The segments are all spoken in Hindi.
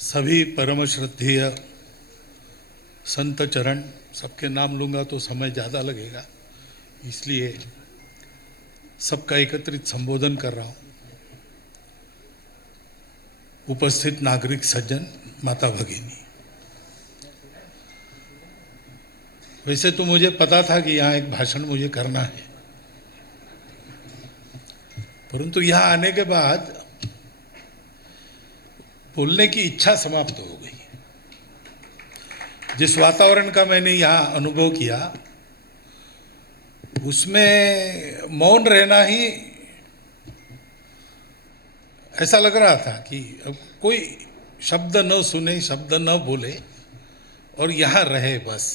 सभी परम श्रद्धेय संत चरण, सबके नाम लूँगा तो समय ज़्यादा लगेगा, इसलिए सबका एकत्रित संबोधन कर रहा हूँ। उपस्थित नागरिक सज्जन, माता भगिनी, वैसे तो मुझे पता था कि यहाँ एक भाषण मुझे करना है, परंतु यहाँ आने के बाद बोलने की इच्छा समाप्त हो गई। जिस वातावरण का मैंने यहाँ अनुभव किया, उसमें मौन रहना ही ऐसा लग रहा था कि अब कोई शब्द न सुने, शब्द न बोले और यहाँ रहे बस।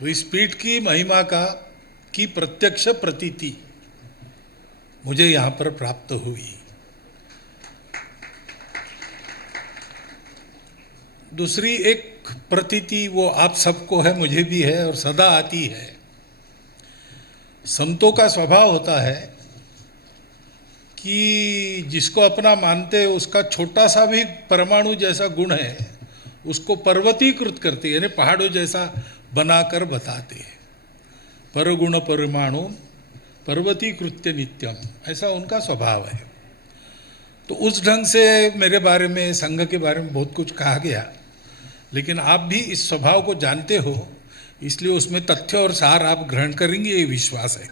तो इस पीठ की महिमा की प्रत्यक्ष प्रतीति मुझे यहाँ पर प्राप्त हुई। दूसरी एक प्रतीति वो आप सबको है, मुझे भी है और सदा आती है। संतों का स्वभाव होता है कि जिसको अपना मानते हैं उसका छोटा सा भी परमाणु जैसा गुण है, उसको पर्वतीकृत करते हैं, यानी पहाड़ों जैसा बनाकर बताते हैं। परगुण परमाणु पर्वतीकृत्य नित्यम, ऐसा उनका स्वभाव है। तो उस ढंग से मेरे बारे में, संघ के बारे में बहुत कुछ कहा गया, लेकिन आप भी इस स्वभाव को जानते हो, इसलिए उसमें तथ्य और सार आप ग्रहण करेंगे, ये विश्वास है।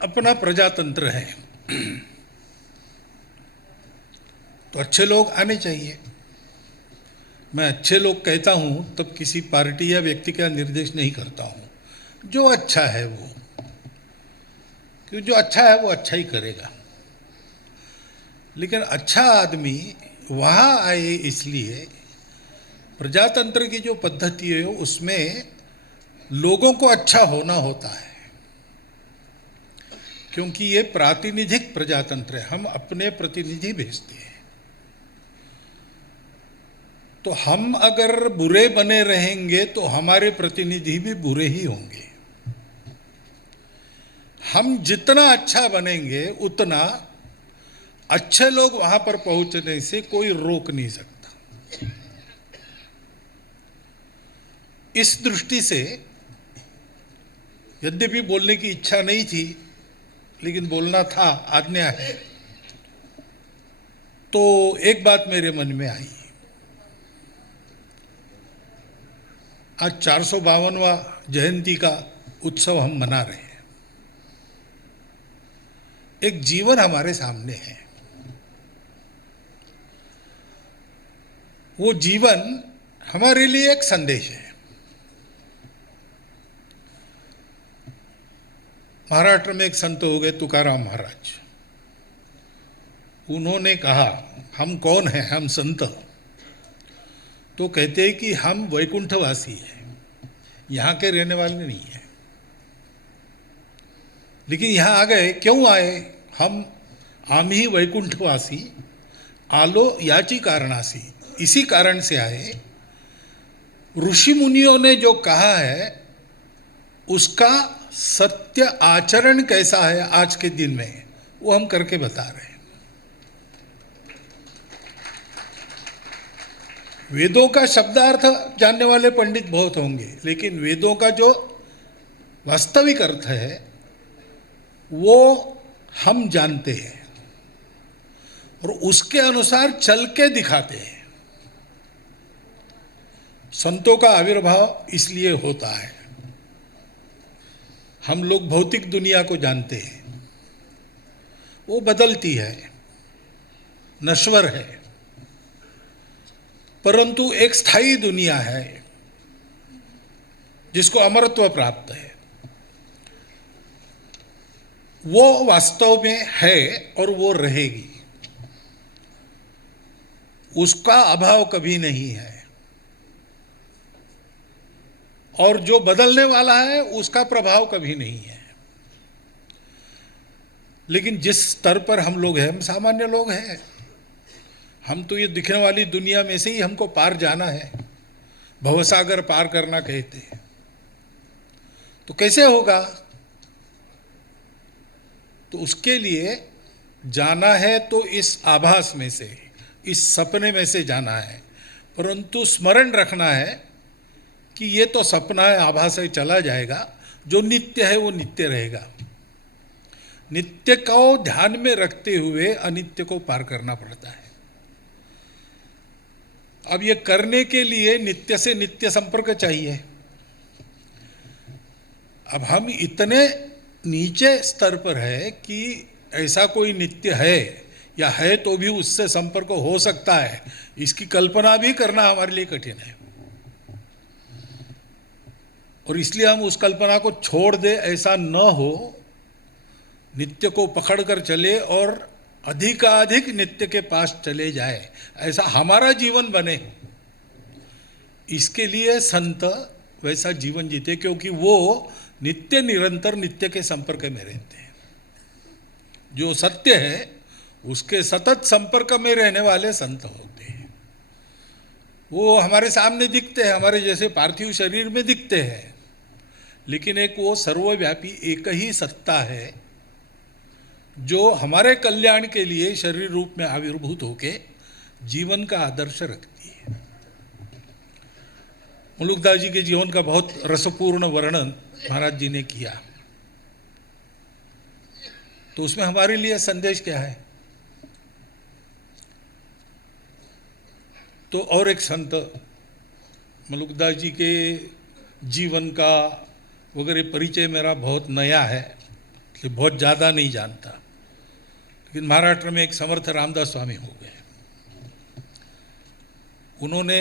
अपना प्रजातंत्र है तो अच्छे लोग आने चाहिए। मैं अच्छे लोग कहता हूं तब किसी पार्टी या व्यक्ति का निर्देश नहीं करता हूं। जो अच्छा है वो, क्योंकि जो अच्छा है वो अच्छा ही करेगा। लेकिन अच्छा आदमी वहाँ आए, इसलिए प्रजातंत्र की जो पद्धति है उसमें लोगों को अच्छा होना होता है, क्योंकि ये प्रातिनिधिक प्रजातंत्र है। हम अपने प्रतिनिधि भेजते हैं, तो हम अगर बुरे बने रहेंगे तो हमारे प्रतिनिधि भी बुरे ही होंगे। हम जितना अच्छा बनेंगे उतना अच्छे लोग वहां पर पहुंचने से कोई रोक नहीं सकता। इस दृष्टि से यद्यपि बोलने की इच्छा नहीं थी, लेकिन बोलना था, आज्ञा है, तो एक बात मेरे मन में आई। आज 452वां जयंती का उत्सव हम मना रहे हैं। एक जीवन हमारे सामने है। वो जीवन हमारे लिए एक संदेश है। महाराष्ट्र में एक संत हो गए, तुकाराम महाराज। उन्होंने कहा, हम कौन हैं? हम संत। तो कहते हैं कि हम वैकुंठवासी हैं, यहाँ के रहने वाले नहीं हैं, लेकिन यहाँ आ गए। क्यों आए? हम आम्ही वैकुंठवासी आलो याची कारणासी, इसी कारण से आए। ऋषि मुनियों ने जो कहा है उसका सत्य आचरण कैसा है आज के दिन में, वो हम करके बता रहे हैं। वेदों का शब्दार्थ जानने वाले पंडित बहुत होंगे, लेकिन वेदों का जो वास्तविक अर्थ है वो हम जानते हैं और उसके अनुसार चल के दिखाते हैं। संतों का आविर्भाव इसलिए होता है। हम लोग भौतिक दुनिया को जानते हैं, वो बदलती है, नश्वर है, परंतु एक स्थायी दुनिया है जिसको अमरत्व प्राप्त है। वो वास्तव में है और वो रहेगी, उसका अभाव कभी नहीं है। और जो बदलने वाला है उसका प्रभाव कभी नहीं है। लेकिन जिस स्तर पर हम लोग हैं, हम सामान्य लोग हैं। हम तो ये दिखने वाली दुनिया में से ही हमको पार जाना है, भवसागर पार करना कहते हैं। तो कैसे होगा? तो उसके लिए जाना है तो इस आभास में से, इस सपने में से जाना है, परंतु स्मरण रखना है कि ये तो सपना है, आभास है, चला जाएगा। जो नित्य है वो नित्य रहेगा। नित्य को ध्यान में रखते हुए अनित्य को पार करना पड़ता है। अब ये करने के लिए नित्य से नित्य संपर्क चाहिए। अब हम इतने नीचे स्तर पर है कि ऐसा कोई नित्य है या है तो भी उससे संपर्क हो सकता है, इसकी कल्पना भी करना हमारे लिए कठिन है। और इसलिए हम उस कल्पना को छोड़ दे, ऐसा न हो, नित्य को पकड़ कर चले और अधिकाधिक नित्य के पास चले जाए, ऐसा हमारा जीवन बने। इसके लिए संत वैसा जीवन जीते, क्योंकि वो नित्य निरंतर नित्य के संपर्क में रहते हैं। जो सत्य है उसके सतत संपर्क में रहने वाले संत होते हैं। वो हमारे सामने दिखते हैं, हमारे जैसे पार्थिव शरीर में दिखते हैं, लेकिन एक वो सर्वव्यापी एक ही सत्ता है जो हमारे कल्याण के लिए शरीर रूप में आविर्भूत होके जीवन का आदर्श रखती है। मुलुकदास जी के जीवन का बहुत रसपूर्ण वर्णन महाराज जी ने किया, तो उसमें हमारे लिए संदेश क्या है? तो और एक संत मुलुकदास जी के जीवन का वगैरह परिचय मेरा बहुत नया है, इसलिए बहुत ज़्यादा नहीं जानता, लेकिन महाराष्ट्र में एक समर्थ रामदास स्वामी हो गए। उन्होंने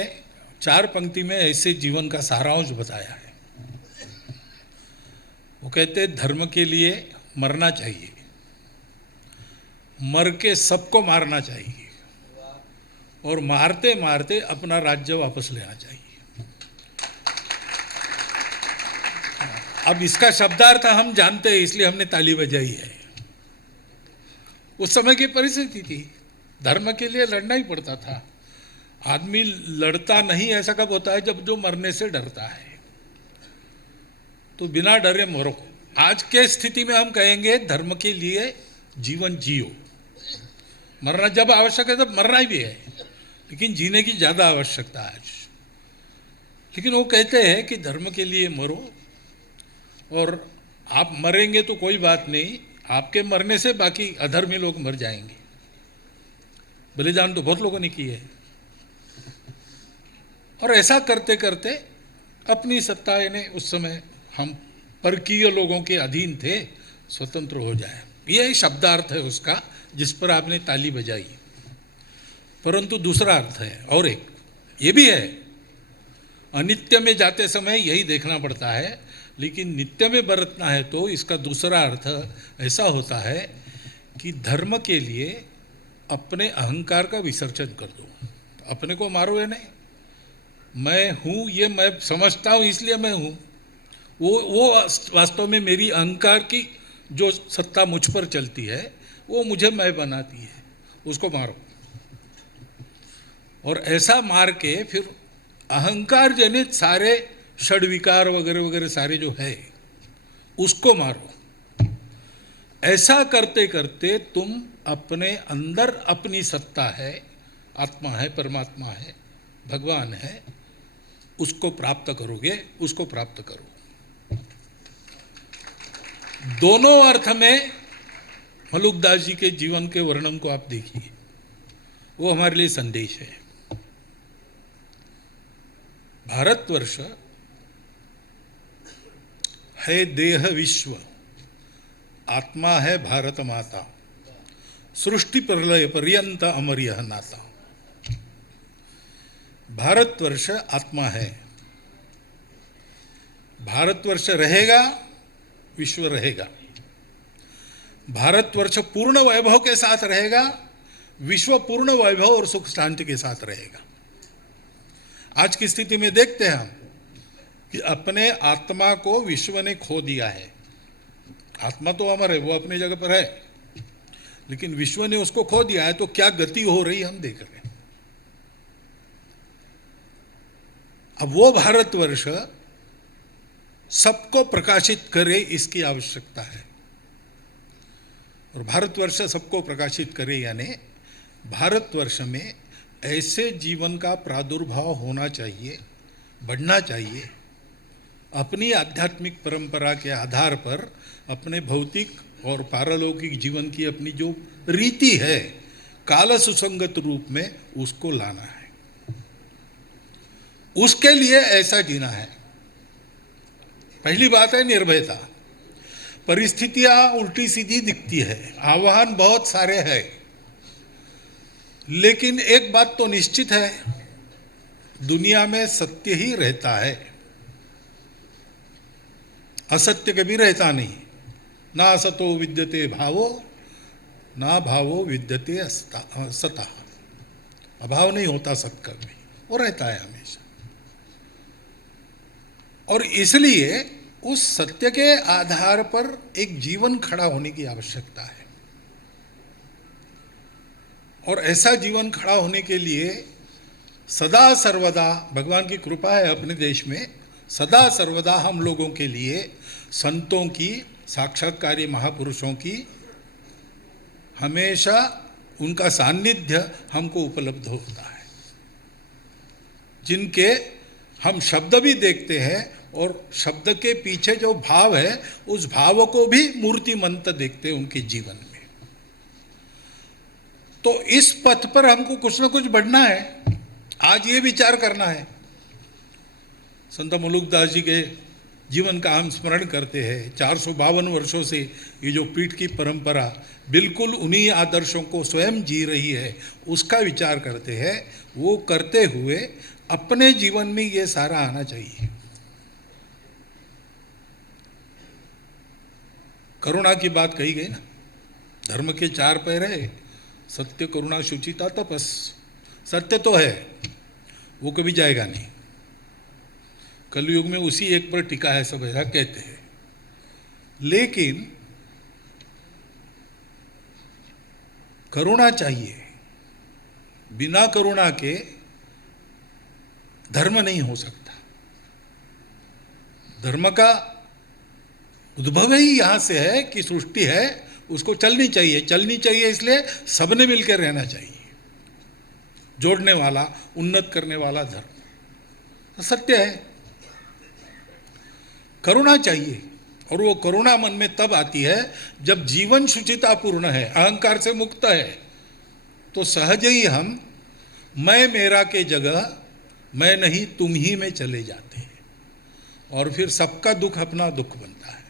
4 पंक्ति में ऐसे जीवन का सारांश बताया है। वो कहते हैं, धर्म के लिए मरना चाहिए, मर के सबको मारना चाहिए, और मारते मारते अपना राज्य वापस लेना चाहिए। अब इसका शब्दार्थ हम जानते हैं, इसलिए हमने ताली बजाई है। उस समय की परिस्थिति थी, धर्म के लिए लड़ना ही पड़ता था। आदमी लड़ता नहीं ऐसा कब होता है? जब जो मरने से डरता है। तो बिना डरे मरो। आज के स्थिति में हम कहेंगे धर्म के लिए जीवन जियो। मरना जब आवश्यक है तब मरना भी है, लेकिन जीने की ज़्यादा आवश्यकता है आज। लेकिन वो कहते हैं कि धर्म के लिए मरो, और आप मरेंगे तो कोई बात नहीं, आपके मरने से बाकी अधर्मी लोग मर जाएंगे। बलिदान तो बहुत लोगों ने किए है। और ऐसा करते करते अपनी सत्ता, यानी उस समय हम परकीय लोगों के अधीन थे, स्वतंत्र हो जाए। यह शब्दार्थ है उसका, जिस पर आपने ताली बजाई। परंतु दूसरा अर्थ है, और एक ये भी है, अनित्य में जाते समय यही देखना पड़ता है, लेकिन नित्य में बरतना है तो इसका दूसरा अर्थ ऐसा होता है कि धर्म के लिए अपने अहंकार का विसर्जन कर दो। अपने को मारो, या नहीं मैं हूँ, ये मैं समझता हूँ इसलिए मैं हूँ, वो वास्तव में मेरी अहंकार की जो सत्ता मुझ पर चलती है वो मुझे मैं बनाती है, उसको मारो। और ऐसा मार के फिर अहंकार जनित सारे षड्विकार वगैरह वगैरह सारे जो है उसको मारो। ऐसा करते करते तुम अपने अंदर अपनी सत्ता है, आत्मा है, परमात्मा है, भगवान है, उसको प्राप्त करोगे, उसको प्राप्त करो। दोनों अर्थ में मुलुकदास जी के जीवन के वर्णन को आप देखिए, वो हमारे लिए संदेश है। भारतवर्ष है देह विश्व, आत्मा है भारत माता, सृष्टि प्रलय पर्यंत अमर यह नाता। भारतवर्ष आत्मा है, भारतवर्ष रहेगा, विश्व रहेगा। भारतवर्ष पूर्ण वैभव के साथ रहेगा, विश्व पूर्ण वैभव और सुख शांति के साथ रहेगा। आज की स्थिति में देखते हैं हम कि अपने आत्मा को विश्व ने खो दिया है। आत्मा तो अमर है, वो अपनी जगह पर है, लेकिन विश्व ने उसको खो दिया है। तो क्या गति हो रही हम देख रहे हैं। अब वो भारतवर्ष सबको प्रकाशित करे, इसकी आवश्यकता है। और भारतवर्ष सबको प्रकाशित करे, यानी भारतवर्ष में ऐसे जीवन का प्रादुर्भाव होना चाहिए, बढ़ना चाहिए। अपनी आध्यात्मिक परंपरा के आधार पर अपने भौतिक और पारलौकिक जीवन की अपनी जो रीति है, काल सुसंगत रूप में उसको लाना है। उसके लिए ऐसा जीना है। पहली बात है निर्भयता। परिस्थितियां उल्टी सीधी दिखती है, आह्वान बहुत सारे हैं, लेकिन एक बात तो निश्चित है, दुनिया में सत्य ही रहता है, असत्य कभी रहता नहीं। ना असतो विद्यते भावो, ना भावो विद्यते सतः। अभाव नहीं होता सत्य कभी, वो रहता है हमेशा। और इसलिए उस सत्य के आधार पर एक जीवन खड़ा होने की आवश्यकता है। और ऐसा जीवन खड़ा होने के लिए सदा सर्वदा, भगवान की कृपा है अपने देश में, सदा सर्वदा हम लोगों के लिए संतों की, साक्षात्कारी महापुरुषों की हमेशा उनका सान्निध्य हमको उपलब्ध होता है, जिनके हम शब्द भी देखते हैं और शब्द के पीछे जो भाव है उस भाव को भी मूर्तिमंत देखते हैं उनके जीवन में। तो इस पथ पर हमको कुछ ना कुछ बढ़ना है। आज ये विचार करना है। संत मुलुकदास जी के जीवन का हम स्मरण करते हैं। 452 वर्षों से ये जो पीठ की परंपरा बिल्कुल उन्हीं आदर्शों को स्वयं जी रही है, उसका विचार करते हैं। वो करते हुए अपने जीवन में ये सारा आना चाहिए। करुणा की बात कही गई ना, धर्म के 4 पैर है, सत्य, करुणा, शुचिता, तपस। सत्य तो है, वो कभी जाएगा नहीं। कलयुग में उसी एक पर टिका है, सब ऐसा कहते हैं। लेकिन करुणा चाहिए। बिना करुणा के धर्म नहीं हो सकता। धर्म का उद्भव ही यहां से है कि सृष्टि है, उसको चलनी चाहिए। चलनी चाहिए इसलिए सबने मिलकर रहना चाहिए। जोड़ने वाला, उन्नत करने वाला धर्म तो सत्य है। करुणा चाहिए, और वो करुणा मन में तब आती है जब जीवन शुचितापूर्ण है, अहंकार से मुक्त है। तो सहज ही हम मैं मेरा के जगह मैं नहीं तुम ही में चले जाते हैं, और फिर सबका दुख अपना दुख बनता है।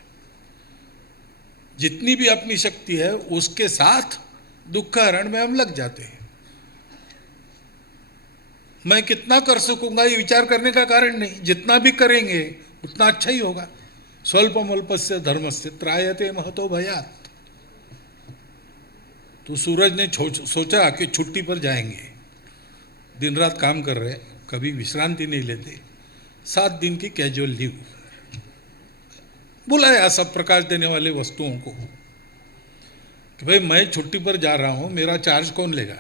जितनी भी अपनी शक्ति है उसके साथ दुख हरण में हम लग जाते हैं। मैं कितना कर सकूंगा ये विचार करने का कारण नहीं, जितना भी करेंगे उतना अच्छा ही होगा। स्वल्पमल्पस्य धर्मस्य त्रायते महतो भयात्। तो सूरज ने सोचा कि छुट्टी पर जाएंगे, दिन रात काम कर रहे, कभी विश्रांति नहीं लेते, 7 दिन की कैजुअल लीव। बुलाया सब प्रकाश देने वाले वस्तुओं को कि भाई मैं छुट्टी पर जा रहा हूं, मेरा चार्ज कौन लेगा।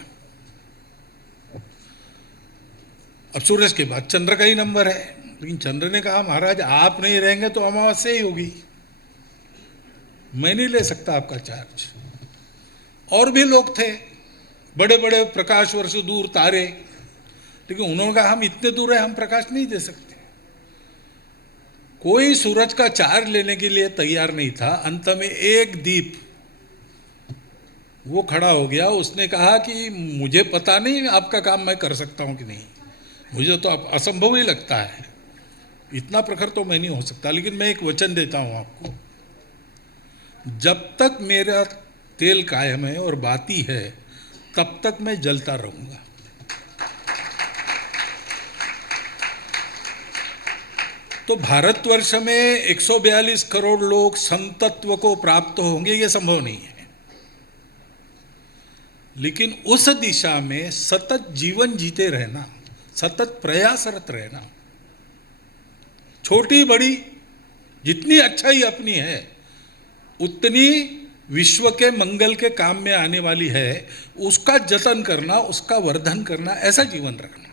अब सूरज के बाद चंद्र का ही नंबर है, लेकिन चंद्र ने कहा महाराज आप नहीं रहेंगे तो अमावस्या ही होगी, मैं नहीं ले सकता आपका चार्ज। और भी लोग थे, बड़े बड़े प्रकाश वर्ष दूर तारे, लेकिन उन्होंने कहा हम इतने दूर है, हम प्रकाश नहीं दे सकते। कोई सूरज का चार्ज लेने के लिए तैयार नहीं था। अंत में एक दीप वो खड़ा हो गया, उसने कहा कि मुझे पता नहीं आपका काम मैं कर सकता हूं कि नहीं, मुझे तो असंभव ही लगता है, इतना प्रखर तो मैं नहीं हो सकता, लेकिन मैं एक वचन देता हूं आपको, जब तक मेरा तेल कायम है और बाती है तब तक मैं जलता रहूंगा। तो भारतवर्ष में 142 करोड़ लोग संतत्व को प्राप्त होंगे ये संभव नहीं है, लेकिन उस दिशा में सतत जीवन जीते रहना, सतत प्रयासरत रहना, छोटी बड़ी जितनी अच्छाई अपनी है उतनी विश्व के मंगल के काम में आने वाली है, उसका जतन करना, उसका वर्धन करना, ऐसा जीवन रखना,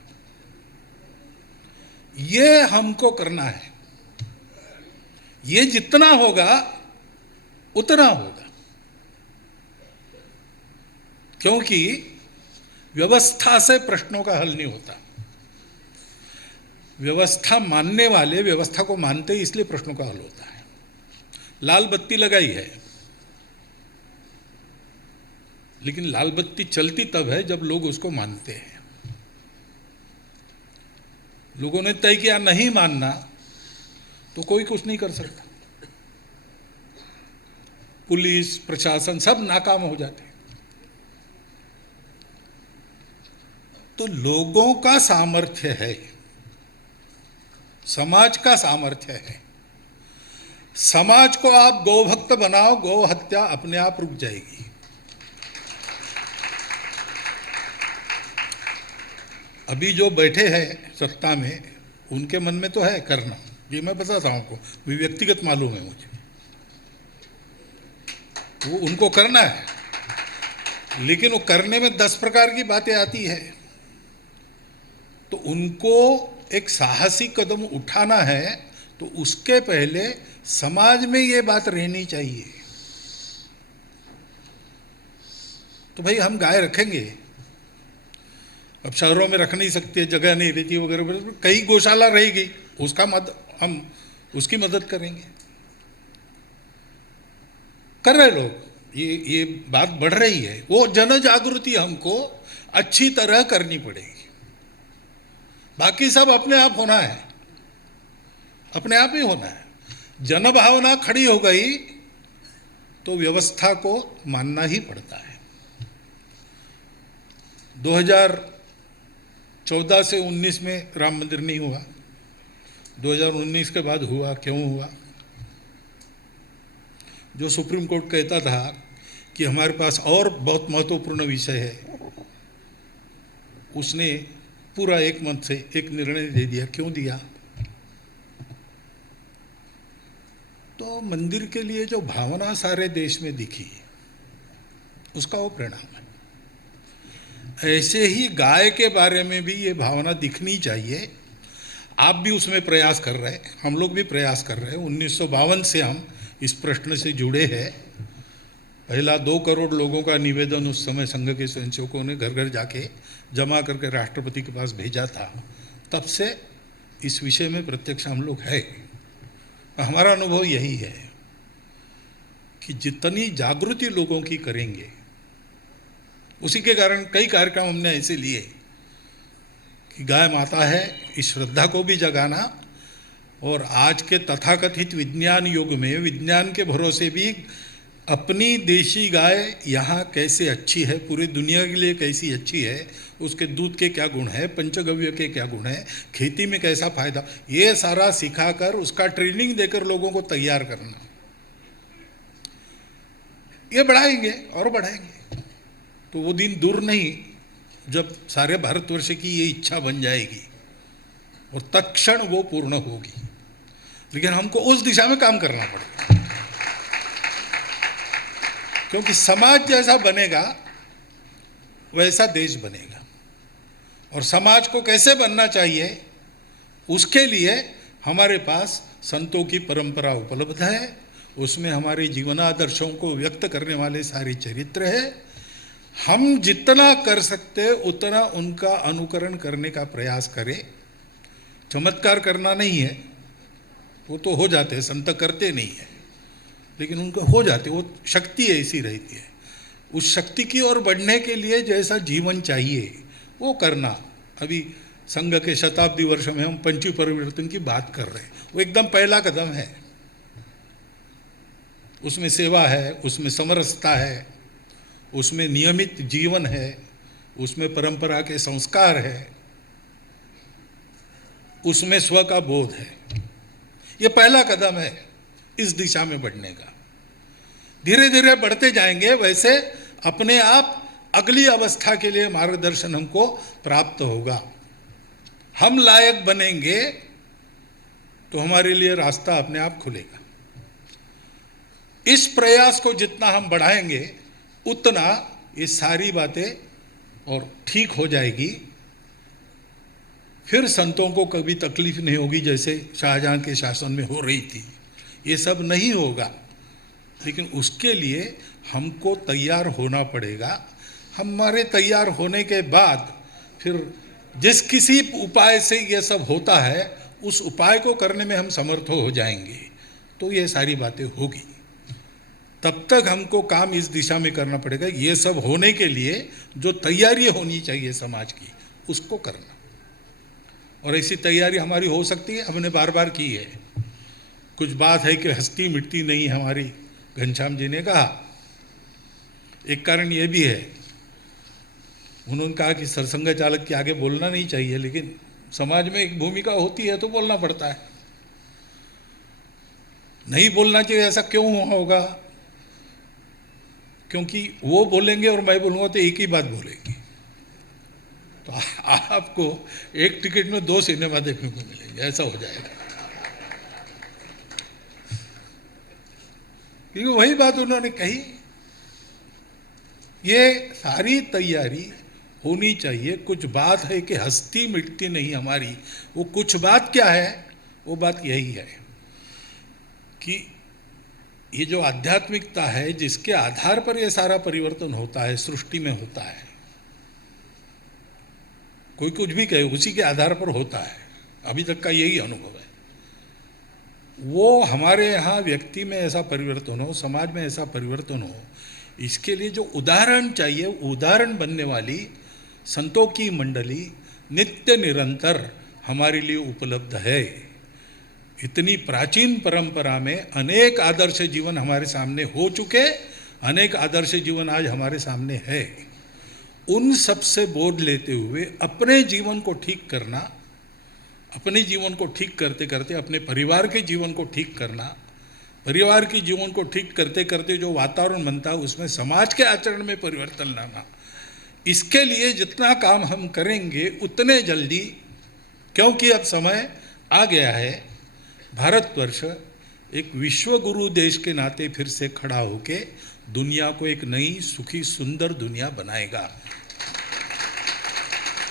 ये हमको करना है। ये जितना होगा उतना होगा, क्योंकि व्यवस्था से प्रश्नों का हल नहीं होता। व्यवस्था मानने वाले व्यवस्था को मानते ही, इसलिए प्रश्नों का हल होता है। लाल बत्ती लगाई है, लेकिन लाल बत्ती चलती तब है जब लोग उसको मानते हैं। लोगों ने तय किया नहीं मानना, तो कोई कुछ नहीं कर सकता। पुलिस प्रशासन सब नाकाम हो जाते हैं। तो लोगों का सामर्थ्य है, समाज का सामर्थ्य है। समाज को आप गौभक्त बनाओ, गौ हत्या अपने आप रुक जाएगी। अभी जो बैठे हैं सत्ता में, उनके मन में तो है करना, ये मैं बताता हूं आपको, व्यक्तिगत मालूम है मुझे, वो उनको करना है, लेकिन वो करने में 10 प्रकार की बातें आती है। तो उनको एक साहसी कदम उठाना है, तो उसके पहले समाज में ये बात रहनी चाहिए। तो भाई हम गाय रखेंगे, अब शहरों में रख नहीं सकते, जगह नहीं रहती वगैरह, कई गौशाला रहेगी, हम उसकी मदद करेंगे। कर रहे लोग, ये बात बढ़ रही है। वो जन जागृति हमको अच्छी तरह करनी पड़ेगी। बाकी सब अपने आप होना है, अपने आप ही होना है। जन भावना खड़ी हो गई तो व्यवस्था को मानना ही पड़ता है। 2014 से 19 में राम मंदिर नहीं हुआ, 2019 के बाद हुआ। क्यों हुआ? जो सुप्रीम कोर्ट कहता था कि हमारे पास और बहुत महत्वपूर्ण विषय है, उसने पूरा एक मत से एक निर्णय दे दिया। क्यों दिया? तो मंदिर के लिए जो भावना सारे देश में दिखी, उसका वो परिणाम है। ऐसे ही गाय के बारे में भी ये भावना दिखनी चाहिए। आप भी उसमें प्रयास कर रहे हैं, हम लोग भी प्रयास कर रहे हैं। 1952 से हम इस प्रश्न से जुड़े हैं। पहला 2 करोड़ लोगों का निवेदन उस समय संघ के स्वयंसेवकों ने घर घर जाके जमा करके राष्ट्रपति के पास भेजा था। तब से इस विषय में प्रत्यक्ष हम लोग है। हमारा अनुभव यही है कि जितनी जागृति लोगों की करेंगे, उसी के कारण कई कार्यक्रम हमने ऐसे लिए कि गाय माता है, इस श्रद्धा को भी जगाना, और आज के तथाकथित विज्ञान युग में विज्ञान के भरोसे भी अपनी देशी गाय यहाँ कैसे अच्छी है, पूरी दुनिया के लिए कैसी अच्छी है, उसके दूध के क्या गुण है, पंचगव्य के क्या गुण है, खेती में कैसा फायदा, ये सारा सिखाकर उसका ट्रेनिंग देकर लोगों को तैयार करना, ये बढ़ाएंगे और बढ़ाएंगे। तो वो दिन दूर नहीं जब सारे भारतवर्ष की ये इच्छा बन जाएगी और तत्क्षण वो पूर्ण होगी। लेकिन हमको उस दिशा में काम करना पड़ेगा, क्योंकि समाज जैसा बनेगा वैसा देश बनेगा। और समाज को कैसे बनना चाहिए, उसके लिए हमारे पास संतों की परंपरा उपलब्ध है, उसमें हमारे जीवनादर्शों को व्यक्त करने वाले सारे चरित्र है। हम जितना कर सकते उतना उनका अनुकरण करने का प्रयास करें। चमत्कार करना नहीं है, वो तो हो जाते हैं, संत करते नहीं है, लेकिन उनको हो जाते, वो शक्ति ऐसी रहती है। उस शक्ति की ओर बढ़ने के लिए जैसा जीवन चाहिए वो करना। अभी संघ के शताब्दी वर्ष में हम पंच परिवर्तन की बात कर रहे हैं, वो एकदम पहला कदम है। उसमें सेवा है, उसमें समरसता है, उसमें नियमित जीवन है, उसमें परंपरा के संस्कार है, उसमें स्व का बोध है। ये पहला कदम है इस दिशा में बढ़ने का। धीरे धीरे बढ़ते जाएंगे, वैसे अपने आप अगली अवस्था के लिए मार्गदर्शन हमको प्राप्त होगा। हम लायक बनेंगे तो हमारे लिए रास्ता अपने आप खुलेगा। इस प्रयास को जितना हम बढ़ाएंगे उतना ये सारी बातें और ठीक हो जाएगी। फिर संतों को कभी तकलीफ नहीं होगी जैसे शाहजहां के शासन में हो रही थी। ये सब नहीं होगा, लेकिन उसके लिए हमको तैयार होना पड़ेगा। हमारे तैयार होने के बाद फिर जिस किसी उपाय से ये सब होता है उस उपाय को करने में हम समर्थ हो जाएंगे तो ये सारी बातें होगी। तब तक हमको काम इस दिशा में करना पड़ेगा, ये सब होने के लिए जो तैयारी होनी चाहिए समाज की उसको करना। और ऐसी तैयारी हमारी हो सकती है, हमने बार बार की है। कुछ बात है कि हस्ती मिटती नहीं हमारी, घनश्याम जी ने कहा। एक कारण ये भी है, उन्होंने कहा कि सरसंघ चालक के आगे बोलना नहीं चाहिए, लेकिन समाज में एक भूमिका होती है तो बोलना पड़ता है। नहीं बोलना चाहिए ऐसा क्यों हुआ होगा? क्योंकि वो बोलेंगे और मैं बोलूँगा तो एक ही बात बोलेंगे, तो आपको एक टिकट में 2 सिनेमा देखने को मिलेंगे, ऐसा हो जाएगा। क्योंकि वही बात उन्होंने कही, ये सारी तैयारी होनी चाहिए। कुछ बात है कि हस्ती मिटती नहीं हमारी, वो कुछ बात क्या है? वो बात यही है कि ये जो आध्यात्मिकता है जिसके आधार पर ये सारा परिवर्तन होता है, सृष्टि में होता है, कोई कुछ भी कहे उसी के आधार पर होता है, अभी तक का यही अनुभव है। वो हमारे यहाँ व्यक्ति में ऐसा परिवर्तन हो, समाज में ऐसा परिवर्तन हो, इसके लिए जो उदाहरण चाहिए, उदाहरण बनने वाली संतों की मंडली नित्य निरंतर हमारे लिए उपलब्ध है। इतनी प्राचीन परंपरा में अनेक आदर्श जीवन हमारे सामने हो चुके, अनेक आदर्श जीवन आज हमारे सामने है। उन सब से बोध लेते हुए अपने जीवन को ठीक करना, अपने जीवन को ठीक करते करते अपने परिवार के जीवन को ठीक करना, परिवार के जीवन को ठीक करते करते जो वातावरण बनता है उसमें समाज के आचरण में परिवर्तन लाना, इसके लिए जितना काम हम करेंगे उतने जल्दी, क्योंकि अब समय आ गया है, भारतवर्ष एक विश्व गुरु देश के नाते फिर से खड़ा होके दुनिया को एक नई सुखी सुंदर दुनिया बनाएगा,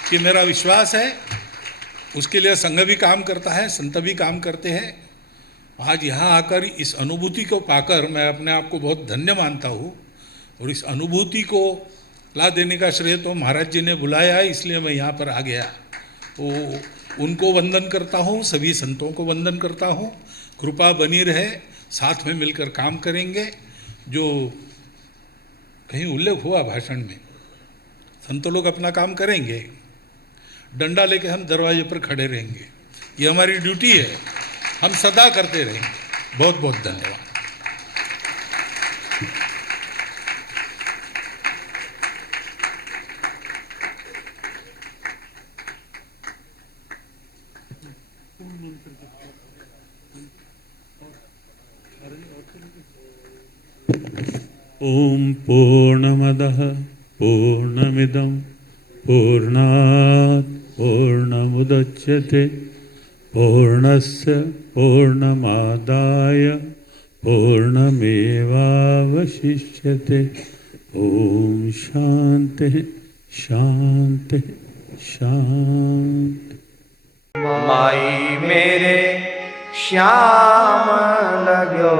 कि मेरा विश्वास है। उसके लिए संघ भी काम करता है, संत भी काम करते हैं। आज यहाँ आकर इस अनुभूति को पाकर मैं अपने आप को बहुत धन्य मानता हूँ, और इस अनुभूति को ला देने का श्रेय तो महाराज जी ने बुलाया है, इसलिए मैं यहाँ पर आ गया। तो उनको वंदन करता हूँ, सभी संतों को वंदन करता हूँ। कृपा बनी रहे, साथ में मिलकर काम करेंगे। जो कहीं उल्लेख हुआ भाषण में, संत लोग अपना काम करेंगे, डंडा लेके हम दरवाजे पर खड़े रहेंगे, ये हमारी ड्यूटी है, हम सदा करते रहेंगे। बहुत बहुत धन्यवाद। ओम पूर्णमदः पूर्णमिदं पूर्णात् पूर्णमुदच्यते पूर्णस्य पूर्णमादाय पूर्णमेवावशिष्यते। ओम शांति शांति शांति। माई मेरे श्याम लगो